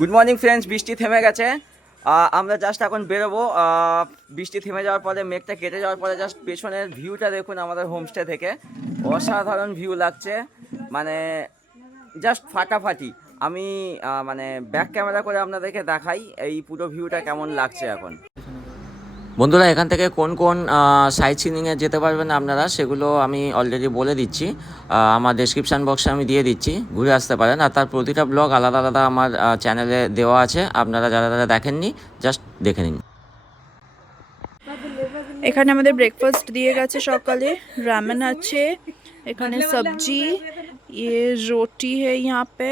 Good morning friends, বৃষ্টি থেমে গেছে। আমরা জাস্ট এখন বেরোবো। বৃষ্টি থেমে যাওয়ার পরে, মেঘটা কেটে যাওয়ার পরে জাস্ট পেছনের ভিউটা দেখুন আমাদের হোমস্টে থেকে। অসাধারণ ভিউ লাগছে, মানে জাস্ট ফাটাফাটি। আমি মানে ব্যাক ক্যামেরা করে আপনাদেরকে দেখাই এই পুরো ভিউটা কেমন লাগছে এখন। বন্ধুরা, এখান থেকে কোন কোন সাইট সিনিংয়ে যেতে পারবেন আপনারা সেগুলো আমি অলরেডি বলে দিচ্ছি। আমার ডেসক্রিপশান বক্সে আমি দিয়ে দিচ্ছি, ঘুরে আসতে পারেন। আর তার প্রতিটা ব্লগ আলাদা আলাদা আমার চ্যানেলে দেওয়া আছে, আপনারা যারা যারা দেখেননি জাস্ট দেখে নিন। এখানে আমাদের ব্রেকফাস্ট দিয়ে গেছে সকালে। রামেন আছে, এখানে सब्जी, ये रोटी है यहाँ पे,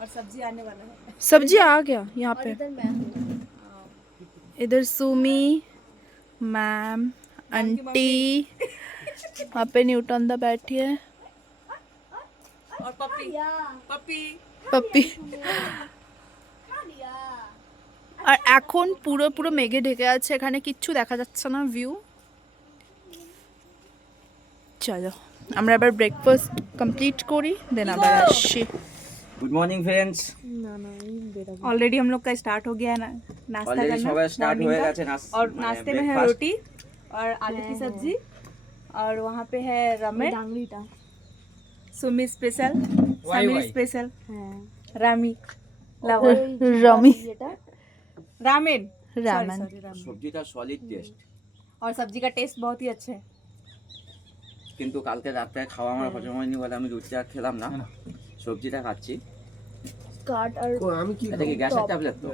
और सब्जी आने वाला है। सब्जी आ गया यहाँ पे। इधर सुमी मैम, आंटी, वहाँ पे न्यूटन दा बैठी है, और पप्पी पप्पी पप्पी। আর এখন পুরো পুরো মেঘে ঢেকে আছে, এখানে কিচ্ছু দেখা যাচ্ছে না ভিউ। চলো আমরা এবার ব্রেকফাস্ট কমপ্লিট করি, দেন আবার আসছি। Good morning friends. ऑलरेडी हम लोग का स्टार्ट हो गया है ना, नाश्ता অলরেডি करना সবাই স্টার্ট morning হয়ে का। গেছে। और नाश्ते में है रोटी और आलू की सब्जी, और वहाँ पे है ramen, Sumi special, Samir special, Rami lover, Rami ramen ramen. সবজিটা সলিড টেস্ট, और सब्जी का टेस्ट बहुत ही अच्छा है। কিন্তু কালকে রাত্রে খাওয়া আমার হজম হয়নি বলে আমি রুটিটা খেলাম না, সবজিটা খাচ্ছি। এটা কি গ্যাসের ট্যাবলেট? তো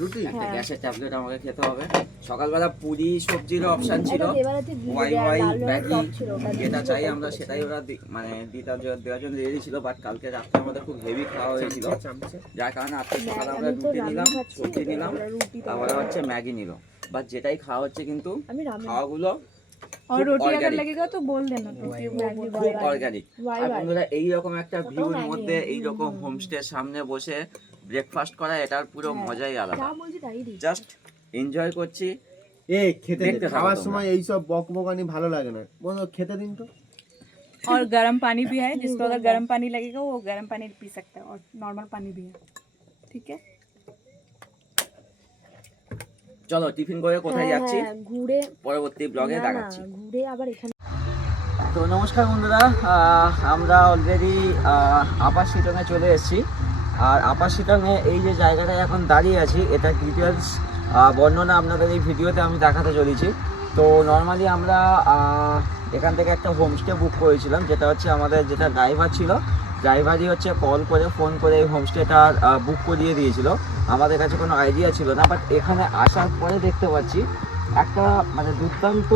रोटी একটা গ্যাসের ট্যাবলেট আমাকে খেতে হবে। সকালবেলা পুরি সবজির অপশন ছিল, ওয়াই ওয়াই ম্যাগি, যেটা চাই আমরা সেটাই ওরা মানে দেওয়ার জন্য রেডি ছিল। বাট কালকে রাত্রে আমাদের খুব হেভি খাওয়া হয়েছিল, যার কারণে আজকে সকালে আমরা রুটি নিলাম, সবজি নিলাম, আবার হচ্ছে ম্যাগি নিল। বাট যেটাই খাওয়া হচ্ছে কিন্তু খাওয়াগুলো और रोटी अगर लगेगा तो बोल देना। খুব অর্গানিক। আর বন্ধুরা, এইরকম একটা ভিউর মধ্যে এইরকম হোমস্টের সামনে বসে ব্রেকফাস্ট করা, এটার পুরো মজাই আলাদা। জাস্ট এনজয় করছি। খেতে খাওয়ার সময় এইসব বকবকানি ভালো লাগে না, বলো খেতে দিন তো। और गर्म पानी भी है, जिसको अगर गर्म पानी लगेगा वो गर्म पानी पी सकता है, और नॉर्मल पानी भी है। ठीक है, চলো টিফিন করে কোথায় যাচ্ছি ঘুরে পরবর্তী ব্লগে দেখাচ্ছি। তো নমস্কার বন্ধুরা, আমরা অলরেডি আপার শিটংয়ে চলে এসেছি। আর আপার শিটংয়ে এই যে জায়গাটায় এখন দাঁড়িয়ে আছি, এটা ডিটেলস বর্ণনা আপনাদের এই ভিডিওতে আমি দেখাতে চলেছি। তো নর্মালি আমরা এখান থেকে একটা হোমস্টে বুক করেছিলাম, যেটা হচ্ছে আমাদের যেটা ড্রাইভার ছিল, ড্রাইভারই হচ্ছে কল করে ফোন করে এই হোমস্টেটা বুক করিয়ে দিয়েছিল। আমাদের কাছে কোনো আইডিয়া ছিল না, বাট এখানে আসার পরে দেখতে পাচ্ছি একটা মানে দুর্দান্ত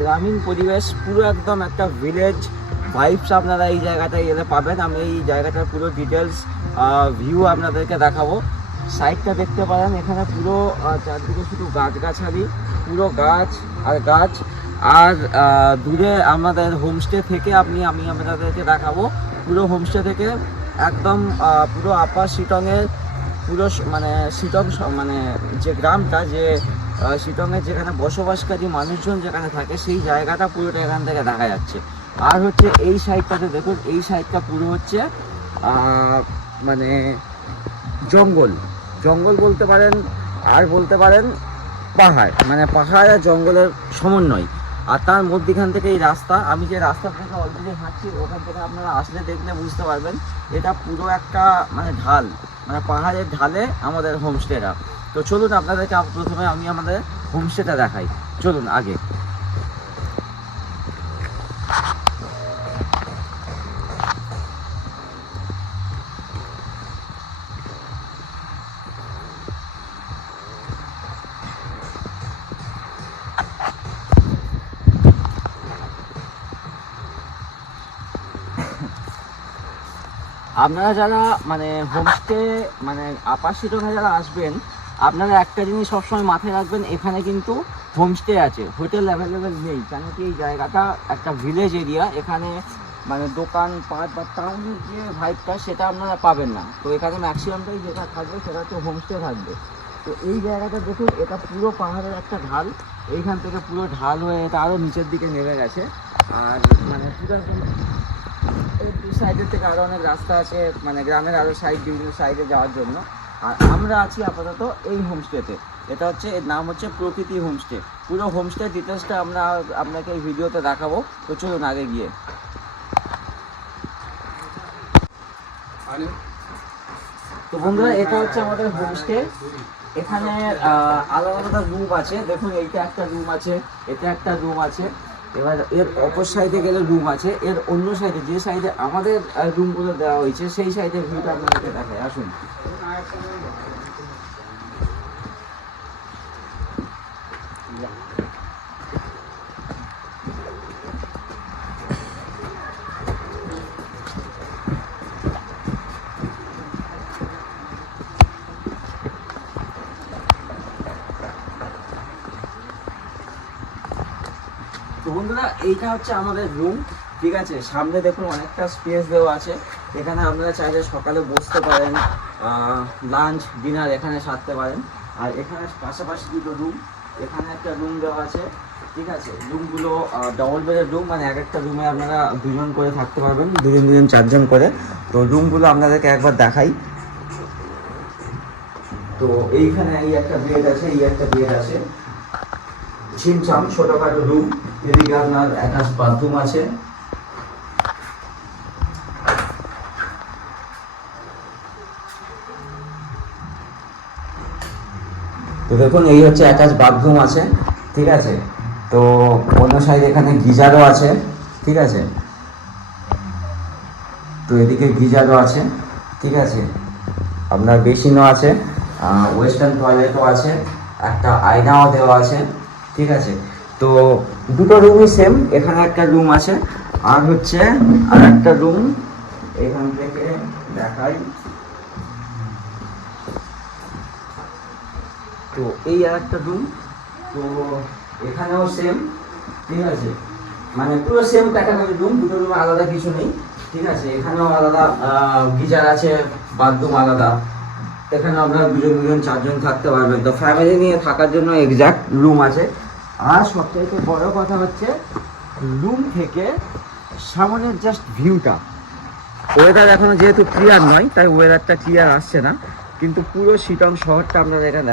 গ্রামীণ পরিবেশ, পুরো একদম একটা ভিলেজ ভাইবস আপনারা এই জায়গাটায় এলে পাবেন। আমি এই জায়গাটার পুরো ডিটেলস ভিউ আপনাদেরকে দেখাবো। সাইডটা দেখতে পারেন, এখানে পুরো চারদিকে শুধু গাছগাছালি, পুরো গাছ আর গাছ। আর দূরে আমাদের হোমস্টে থেকে আমি আপনাদেরকে দেখাবো পুরো হোমস্টে থেকে একদম পুরো আপার শিটংয়ের পুরো মানে শিটং মানে যে গ্রামটা, যে শিটংয়ের যেখানে বসবাসকারী মানুষজন যেখানে থাকে, সেই জায়গাটা পুরোটা এখান থেকে দেখা যাচ্ছে। আর হচ্ছে এই সাইডটাতে দেখুন, এই সাইডটা পুরো হচ্ছে মানে জঙ্গল জঙ্গল বলতে পারেন, আর বলতে পারেন পাহাড়, মানে পাহাড় আর জঙ্গলের সমন্বয়। আর তার মধ্যখান থেকে এই রাস্তা, আমি যে রাস্তা থেকে অলরেডি হাঁটছি, ওখান থেকে আপনারা আসলে দেখলে বুঝতে পারবেন এটা পুরো একটা মানে ঢাল, মানে পাহাড়ের ঢালে আমাদের হোমস্টেটা। তো চলুন আপনাদেরকে প্রথমে আমি আমাদের হোমস্টেটা দেখাই, চলুন আগে। আপনারা যারা মানে হোমস্টে মানে আপার শিটংয়ে যারা আসবেন, আপনারা একটা জিনিস সবসময় মাথায় রাখবেন, এখানে কিন্তু হোমস্টে আছে, হোটেল অ্যাভেলেবেল নেই। কেন কি এই জায়গাটা একটা ভিলেজ এরিয়া, এখানে মানে দোকানপাট বা টাউনের যে ভাইবটা সেটা আপনারা পাবেন না। তো এখানে ম্যাক্সিমামটাই যেটা থাকবে সেটা হচ্ছে হোমস্টে থাকবে। তো এই জায়গাটা দেখুন, এটা পুরো পাহাড়ের একটা ঢাল, এইখান থেকে পুরো ঢাল হয়ে এটা আরও নিচের দিকে নেমে গেছে। আর মানে পুরো এর দু সাইডের থেকে আরো অনেক রাস্তা আছে, মানে গ্রামের আরো সাইড, বিভিন্ন সাইডে যাওয়ার জন্য। আর আমরা আছি আপাতত এই হোমস্টেতে। এটা হচ্ছে, এর নাম হচ্ছে প্রকৃতি হোমস্টে। পুরো হোমস্টে ডিটেলসটা আমরা আপনাকে এই ভিডিওতে দেখাবো। তো চলুন আগে গিয়ে। তো বন্ধুরা, এটা হচ্ছে আমাদের হোমস্টে। এখানে আলাদা আলাদা রুম আছে। দেখুন, এইটা একটা রুম আছে, এটা একটা রুম আছে। এবার এর অপর সাইডে গেলে রুম আছে। এর অন্য সাইডে, যে সাইডে আমাদের রুমগুলো দেওয়া হয়েছে, সেই সাইডের ভিউটা আপনাদেরকে দেখায়। আসুন। তো বন্ধুরা, এইটা হচ্ছে আমাদের রুম। ঠিক আছে, সামনে দেখুন অনেকটা স্পেস দেওয়া আছে। এখানে আপনারা চাইলে সকালে বসতে পারেন, লাঞ্চ ডিনার এখানে সারতে পারেন। আর এখানে পাশাপাশি দুটো রুম, এখানে একটা রুম দেওয়া আছে। ঠিক আছে, রুমগুলো ডবল বেডের রুম, মানে এক একটা রুমে আপনারা দুজন করে থাকতে পারবেন, দুজন চারজন করে। তো রুমগুলো আপনাদেরকে একবার দেখাই। তো এইখানে এই একটা বেড আছে, এই একটা বেড আছে, ছিমছাম ছোটখাটো রুম। এদিকে আপনার অ্যাটাচ বাথরুম আছে। তো দেখুন, এই হচ্ছে অ্যাটাচ বাথরুম আছে। ঠিক আছে, তো অন্য সাইডে এখানে গিজারও আছে। ঠিক আছে, তো এদিকে গিজারও আছে। ঠিক আছে, আপনার বেসিনও আছে, ওয়েস্টার্ন টয়লেটও আছে, একটা আয়নাও দেওয়া আছে। ঠিক আছে, তো দুটো রুমই সেম। এখানে একটা রুম আছে, আর হচ্ছে আর একটা রুম এখান থেকে দেখাই। তো এই আর একটা রুম, তো এখানেও সেম। ঠিক আছে, মানে পুরো সেম ক্যাটাগরি রুম, দুটো রুমে আলাদা কিছু নেই। ঠিক আছে, এখানেও আলাদা গিজার আছে, বাথরুম আলাদা। এখানে আপনারা দুজন চারজন থাকতে পারবেন। তো ফ্যামিলি নিয়ে থাকার জন্য এক্সাক্ট রুম আছে। আর সবথেকে বড় কথা হচ্ছে, রুম থেকে সামনের জাস্ট ভিউটা। ওয়েদার এখনো যেহেতু ক্লিয়ার নয়, তাই ওয়েদারটা ক্লিয়ার আসছে না, কিন্তু পুরো শিটং শহরটা আপনারা এখানে,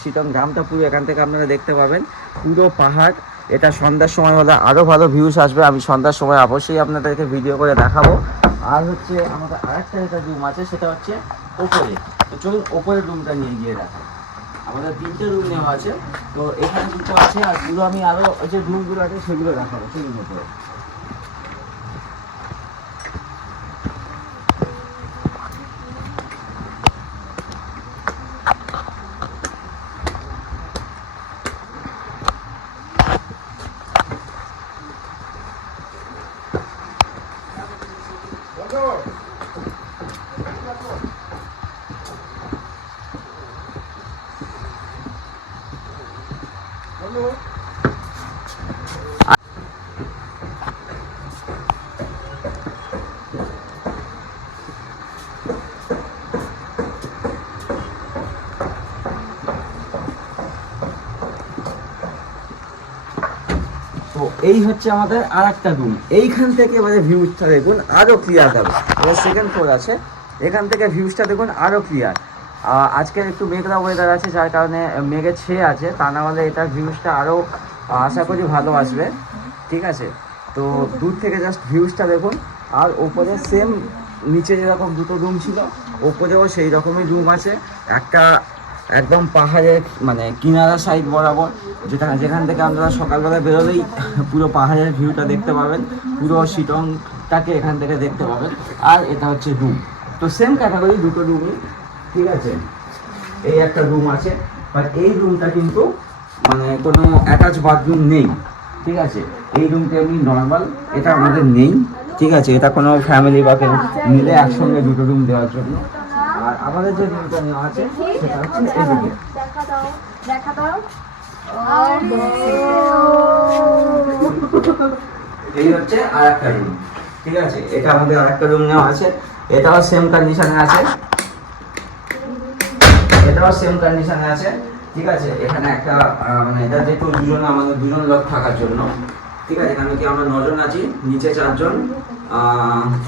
শিটং গ্রামটা পুরো এখান থেকে আপনারা দেখতে পাবেন। পুরো পাহাড়। এটা সন্ধ্যার সময় হলে আরও ভালো ভিউস আসবে। আমি সন্ধ্যার সময় অবশ্যই আপনাদেরকে ভিডিও করে দেখাবো। আর হচ্ছে আমাদের আরেকটা যেটা রুম আছে, সেটা হচ্ছে ওপরে। তো চলুন ওপরের রুমটা নিয়ে গিয়ে দেখাই। আমাদের 3টে রুম নেওয়া আছে। তো এখানে দুটো আছে, আর পুরো আমি আরও যে রুমগুলো আছে সেগুলো দেখাবো। চলুন ওপরে। তো এই হচ্ছে আমাদের আর একটা রুম। এইখান থেকে এবারে ভিউজটা দেখুন আরও ক্লিয়ার হবে। এবার সেকেন্ড ফ্লোর আছে, এখান থেকে ভিউজটা দেখুন আরও ক্লিয়ার। আজকের একটু মেঘলা ওয়েদার আছে, যার কারণে মেঘে ছেয়ে আছে, তা না হলে এটার ভিউজটা আরও আশা করি ভালো আসবে। ঠিক আছে, তো দূর থেকে জাস্ট ভিউজটা দেখুন। আর ওপরে সেম, নিচে যেরকম দুটো রুম ছিল, ওপরেও সেই রকমই রুম আছে। একটা একদম পাহাড়ের মানে কিনারা সাইড বরাবর, যেখান থেকে আপনারা সকালবেলা বেরোলেই পুরো পাহাড়ের ভিউটা দেখতে পাবেন, পুরো শিটংটাকে এখান থেকে দেখতে পাবেন। আর এটা হচ্ছে রুম। তো সেম ক্যাটাগরি দুটো রুমই। ঠিক আছে, এই একটা রুম আছে, বাট এই রুমটা কিন্তু মানে কোনো অ্যাটাচ বাথরুম নেই। ঠিক আছে, এই রুমটা এমনি নর্মাল, এটা আমাদের নেই। ঠিক আছে, এটা কোনো ফ্যামিলি বা কেউ মিলে একসঙ্গে দুটো রুম দেওয়ার জন্য। আর আমাদের যে রুমটা নেওয়া আছে সেটা হচ্ছে এদিকে। এই হচ্ছে আর একটা রুম। ঠিক আছে, এটা আমাদের আর একটা রুম নেওয়া আছে। এটাও সেম কন্ডিশনে আছে, এটাও সেম কন্ডিশনে আছে। ঠিক আছে, এখানে একটা মানে এটা যেহেতু আমাদের দুজন লোক থাকার জন্য। ঠিক আছে, এখানে কি আমরা 9 জন আছি, নিচে 4 জন,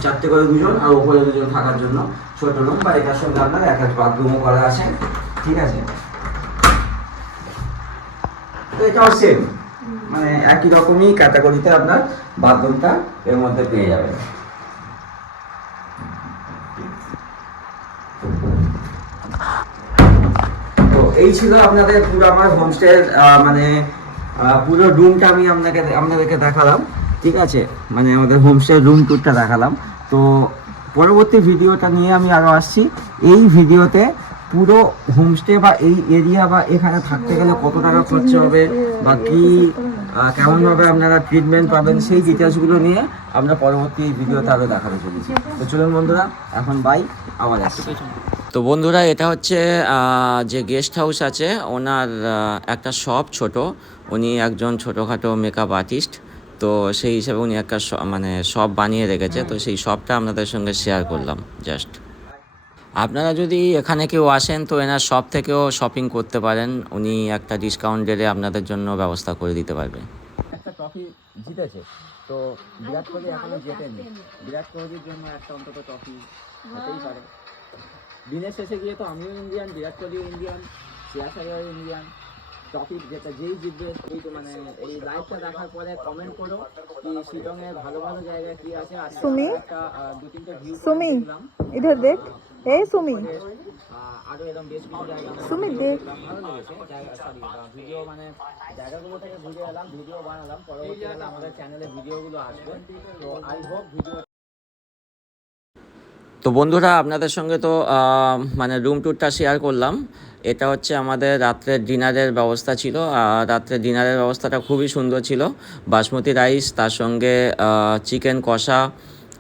4টে করে 2জন আর উপরে 2জন থাকার জন্য ছোট রুম, বা এটার সঙ্গে আপনার অ্যাটাচ বাথরুমও করা আছে, ঠিক আছে। তো এটাও সেম, মানে একই রকমই ক্যাটাগরিতে আপনার বাথরুমটা এর মধ্যে পেয়ে যাবেন। তো এই ছিল আপনাদের পুরো আমার হোমস্টের মানে পুরো রুমটা আমি আপনাদেরকে দেখালাম, ঠিক আছে, মানে আমাদের হোমস্টের রুম ট্যুরটা দেখালাম। তো পরবর্তী ভিডিওটা নিয়ে আমি আরও আসছি। এই ভিডিওতে পুরো হোমস্টে বা এই এরিয়া বা এখানে থাকতে গেলে কত টাকা খরচ হবে বা কি কেমনভাবে আপনারা ট্রিটমেন্ট পাবেন সেই ডিটেলসগুলো নিয়ে আমরা পরবর্তী ভিডিওতে আরও দেখাতে চলেছি। তো চলুন বন্ধুরা, এখন বাই, আবার আসছি। তো বন্ধুরা, এটা হচ্ছে যে গেস্ট হাউস আছে ওনার একটা শপ ছোট, উনি একজন ছোটোখাটো মেকআপ আর্টিস্ট, তো সেই হিসাবে উনি একটা মানে শপ বানিয়ে রেখেছে, তো সেই শপটা আপনাদের সঙ্গে শেয়ার করলাম জাস্ট। আপনারা যদি এখানে কেউ আসেন তো এনার শপ থেকেও শপিং করতে পারেন, উনি একটা ডিসকাউন্ট রেটে আপনাদের জন্য ব্যবস্থা করে দিতে পারবে। একটা ট্রফি জিতেছে, তো বিরাট কোহলি এখনো জেতেনি, বিরাট কোহলির জন্য একটা অন্তত ট্রফি হতেই পারে। দিনের শেষে গিয়ে তো আমিও ইন্ডিয়ান, বিরাট কোহলিও ইন্ডিয়ান, শ্রেয়াস আয়ারও ইন্ডিয়ান। টপিক যেটা যেই জিতবে ওই তো, মানে এই লাইভটা দেখার পরে কমেন্ট করো কি শিলংয়ে ভালো ভালো জায়গা কি আছে। আর সুমি, একটা 2-3টা ভিউ সুমি দেখলাম, इधर देख, ए सुमी, আরো এরকম বেশ কিছু জায়গা সুমি দেখ, ভালো লেগেছে। ভিডিও মানে জায়গাগুলো থেকে ঘুরে এলাম, ভিডিও বানালাম, পরবর্তীকালে আমাদের চ্যানেলে ভিডিওগুলো আসবে। তো আই হোপ ভিডিও। তো বন্ধুরা, আপনাদের সঙ্গে তো মানে রুম ট্যুরটা শেয়ার করলাম। এটা হচ্ছে আমাদের রাত্রের ডিনারের ব্যবস্থা ছিল। রাত্রের ডিনারের ব্যবস্থাটা খুবই সুন্দর ছিল। বাসমতি রাইস, তার সঙ্গে চিকেন কষা,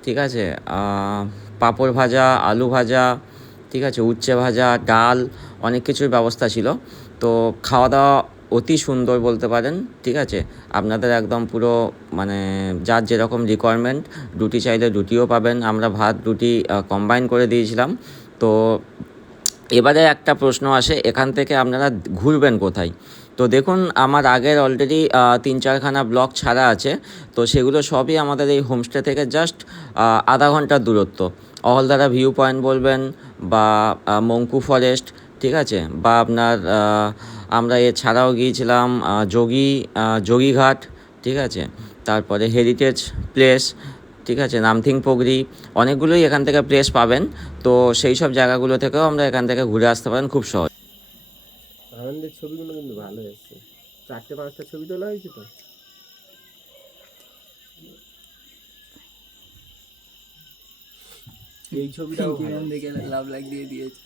ঠিক আছে, পাঁপড় ভাজা, আলু ভাজা, ঠিক আছে, উচ্ছে ভাজা, ডাল, অনেক কিছুর ব্যবস্থা ছিল। তো খাওয়া দাওয়া অতি সুন্দর বলতে পারেন, ঠিক আছে। আপনাদের একদম পুরো মানে যার যেরকম রিকোয়ারমেন্ট, রুটি চাইলে রুটিও পাবেন, আমরা ভাত রুটি কম্বাইন করে দিয়েছিলাম। তো এবারে একটা প্রশ্ন আসে, এখান থেকে আপনারা ঘুরবেন কোথায়? তো দেখুন, আমার আগের অলরেডি 3-4খানা ব্লগ ছাড়া আছে, তো সেগুলো সবই আমাদের এই হোমস্টে থেকে জাস্ট আধা ঘন্টার দূরত্ব। অহলদারা ভিউ পয়েন্ট বলবেন বা মঙ্কু ফরেস্ট, ঠিক আছে, বা আপনার আমরা এছাড়াও গিয়েছিলাম যোগীঘাট, ঠিক আছে, তারপরে হেরিটেজ প্লেস, ঠিক আছে, নামথিং পোগরি, অনেকগুলোই এখান থেকে প্লেস পাবেন। তো সেই সব জায়গাগুলো থেকেও আমরা এখান থেকে ঘুরে আসতে পারেন খুব সহজ। আনন্দের ছবিগুলো কিন্তু ভালো এসছে, 4-5টা ছবি তোলা হয়েছে তো। এই ছবিটা দেখে লাভ লাইক দিয়ে দিয়েছে।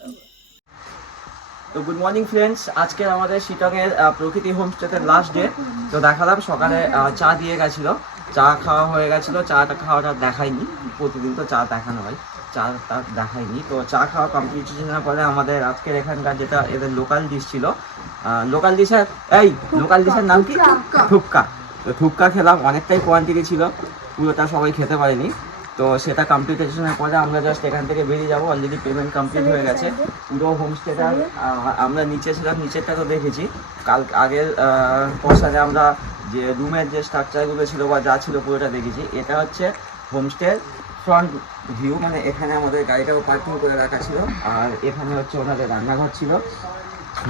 তো গুড মর্নিং ফ্রেন্ডস, আজকে আমাদের শিলংয়ের প্রকৃতি হোমস্টেতে লাস্ট ডে। তো দেখালাম সকালে চা দিয়ে গেছিলো, চা খাওয়া হয়ে গেছিলো, চাটা খাওয়াটা দেখায়নি, প্রতিদিন তো চা দেখানো হয়, চা তা দেখায়নি। তো চা খাওয়া কমপ্লিটেশনের পরে আমাদের আজকের এখানকার যেটা এদের লোকাল ডিশ ছিল, লোকাল ডিশের নাম কি? থুক্কা। তো থুক্কা খেলাম, অনেকটাই কোয়ান্টিটি ছিল, পুরোটা সবাই খেতে পারেনি। তো সেটা কমপ্লিটেশনের পরে আমরা জাস্ট এখান থেকে বেরিয়ে যাবো। অলরেডি পেমেন্ট কমপ্লিট হয়ে গেছে। পুরো হোমস্টেটা আমরা নিচে ছিলাম, নিচেরটা তো দেখেছি। আগের পর্সানে আমরা যে রুমের যে স্ট্রাকচারগুলো ছিল বা যা ছিল পুরোটা দেখেছি। এটা হচ্ছে হোমস্টের ফ্রন্ট ভিউ, মানে এখানে আমাদের গাড়িটাও পার্কিং করে রাখা ছিল, আর এখানে হচ্ছে ওনাদের রান্নাঘর ছিল,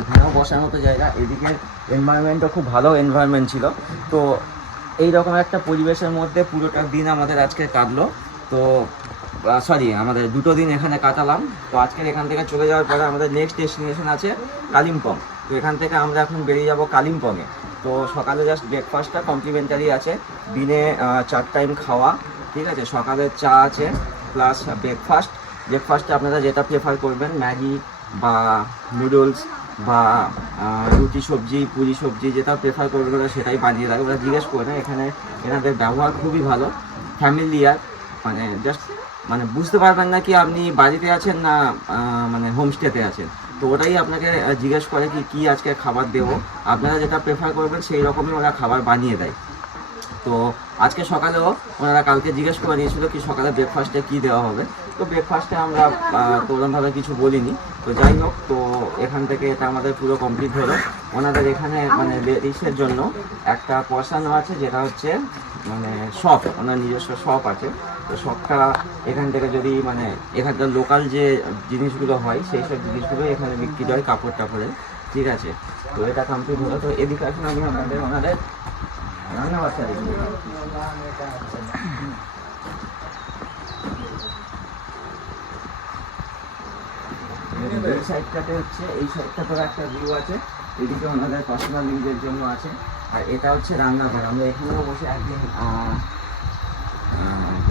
এখানেও বসার মতো জায়গা। এদিকে এনভায়রনমেন্টও খুব ভালো এনভায়রনমেন্ট ছিল। তো এইরকম একটা পরিবেশের মধ্যে পুরোটা দিন আমাদের আজকে কাটলো। তো আমাদের 2 দিন এখানে কাটালাম। তো আজকের এখান থেকে চলে যাওয়ার পরে আমাদের নেক্সট ডেস্টিনেশন আছে কালিম্পং। তো এখান থেকে আমরা এখন বেরিয়ে যাব কালিম্পংয়ে। তো সকালে জাস্ট ব্রেকফাস্টটা কমপ্লিমেন্টারি আছে, দিনে 4 টাইম খাওয়া, ঠিক আছে, সকালের চা আছে প্লাস ব্রেকফাস্টে আপনারা যেটা প্রেফার করবেন, ম্যাগি বা নুডলস বা রুটি সবজি, পুরি সবজি, যেটা প্রেফার করবেন ওরা সেটাই বানিয়ে রাখবে। ওরা জিজ্ঞেস করে না, এখানে এনাদের ব্যবহার খুবই ভালো, ফ্যামিলিয়ার, মানে জাস্ট মানে বুঝতে পারবেন না কি আপনি বাড়িতে আছেন না মানে হোমস্টেতে আছেন। তো ওটাই আপনাকে জিজ্ঞেস করে কি আজকে খাবার দেবো, আপনারা যেটা প্রেফার করবেন সেই রকমই ওরা খাবার বানিয়ে দেয়। তো আজকে সকালেও ওনারা কালকে জিজ্ঞেস করে দিয়েছিল কি সকালে ব্রেকফাস্টে কী দেওয়া হবে। তো ব্রেকফাস্টে আমরা তোরণভাবে কিছু বলিনি। তো যাই হোক, তো এখান থেকে এটা আমাদের পুরো কমপ্লিট হলো। ওনাদের এখানে মানে লেডিসের জন্য একটা পয়সানো আছে, যেটা হচ্ছে মানে শপ, ওনার নিজস্ব শপ আছে। তো শপটা এখান থেকে যদি মানে এখানকার লোকাল যে জিনিসগুলো হয় সেই সব জিনিসগুলো এখানে বিক্রি হয়, কাপড় টাপড়ের, ঠিক আছে। তো এটা কমপ্লিট হলো। তো এদিকে এখন আমি আপনাদের ওনাদের রান্না বাচ্চা দেখি। এই সাইডটাতে হচ্ছে, এই সাইডটাতে একটা ভিউ আছে, এদিকে ওনাদের পার্সোনাল ইউজের জন্য আছে। আর এটা হচ্ছে রান্নাঘর। আমরা এখানেও বসে একদিন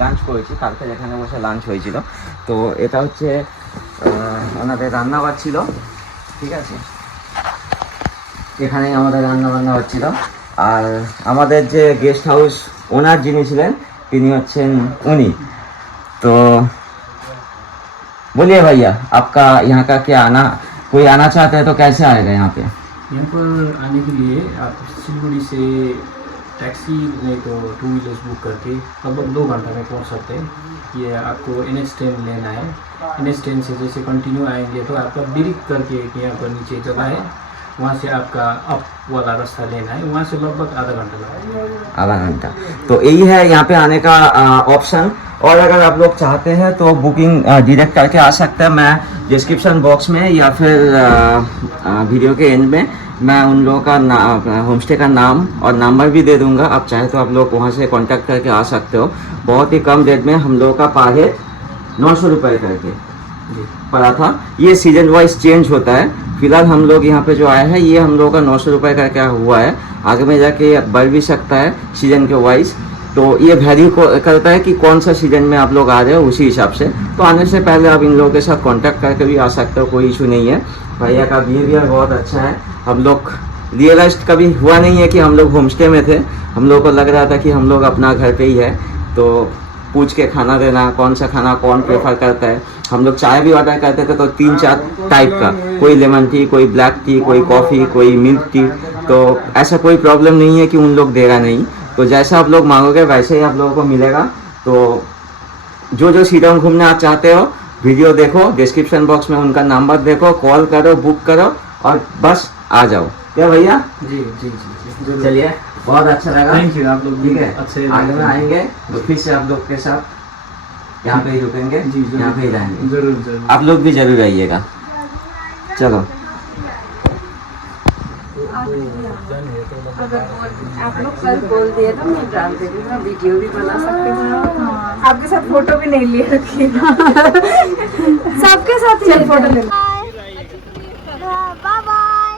লাঞ্চ করেছি, কালকে এখানে বসে লাঞ্চ হয়েছিল। তো এটা হচ্ছে ওনাদের রান্নাঘর ছিল, ঠিক আছে। এখানেই আমাদের রান্না বান্না হচ্ছিল। আর আমাদের যে গেস্ট হাউস ওনার যিনি ছিলেন তিনি হচ্ছেন উনি। तो बोलिए भैया, आपका यहाँ का क्या आना, कोई आना चाहते हैं तो कैसे आएगा यहाँ पे? यहाँ पर आने के लिए आप सिलगुड़ी से टैक्सी नहीं तो 2 व्हीलर्स बुक करके लगभग 2 घंटा में पहुँच सकते हैं। ये आपको NH10 लेना है। NH10 से जैसे कंटिन्यू आएंगे तो आपका बिरिक करके एक यहाँ पर नीचे जगह है, वहाँ से आपका अप वाला रास्ता लेना है, वहाँ से लगभग आधा घंटा लगेगा। आधा घंटा। तो यही है यहाँ पे आने का ऑप्शन। और अगर आप लोग चाहते हैं तो बुकिंग डायरेक्ट करके आ सकते हैं। मैं डिस्क्रिप्शन बॉक्स में या फिर वीडियो के एंड में मैं उन लोगों का होम स्टे का नाम और नंबर भी दे दूंगा। आप चाहे तो आप लोग वहाँ से कांटेक्ट करके आ सकते हो। बहुत ही कम रेट में हम लोगों का पर हेड 900 रुपये करके पड़ा था। ये सीजन वाइज चेंज होता है। फिलहाल हम लोग यहाँ पे जो आए हैं ये हम लोगों का 900 रुपये करके हुआ है। आगे में जाके बढ़ भी सकता है सीजन के वाइज। तो ये वैरी करता है कि कौन सा सीजन में आप लोग आ रहे हो, उसी हिसाब से। तो आने से पहले आप इन लोगों के साथ कांटेक्ट करके भी आ सकते हो, कोई इशू नहीं है। भैया का बिहेवियर बहुत अच्छा है। हम लोग रियलाइज कभी हुआ नहीं है कि हम लोग होम स्टे में थे। हम लोग को लग रहा था कि हम लोग अपना घर पे ही है। तो पूछ के खाना देना, कौन सा खाना कौन प्रेफर करता है। हम लोग चाय भी ऑर्डर करते थे तो 3-4 टाइप का, कोई लेमन टी, कोई ब्लैक टी, कोई कॉफ़ी, कोई मिल्क टी। तो ऐसा कोई प्रॉब्लम नहीं है कि उन लोग देगा नहीं। तो जैसा आप लोग मांगोगे वैसे ही आप लोगों को मिलेगा। तो जो शिलोंग घूमने आप चाहते हो वीडियो देखो, डिस्क्रिप्शन बॉक्स में उनका नंबर देखो, कॉल करो, बुक करो और बस आ जाओ। क्या भैया? जी जी जी जी चलिए, बहुत अच्छा लगा। Thank you. आप लोग ठीक है, अच्छे आगे में आएंगे तो फिर से आप लोग के साथ यहाँ पे ही रुकेंगे, जी जरूर, यहाँ पे ही रहेंगे। जरूर जरूर। आप लोग भी जरूर आइएगा। चलो, आप लोग कल बोल दिए तो मैं डाल देती हूँ, वीडियो भी बना सकती हूँ। आपके साथ फोटो भी नहीं लिए रखिएगा। सबके साथ ही फोटो ले लो। Bye bye.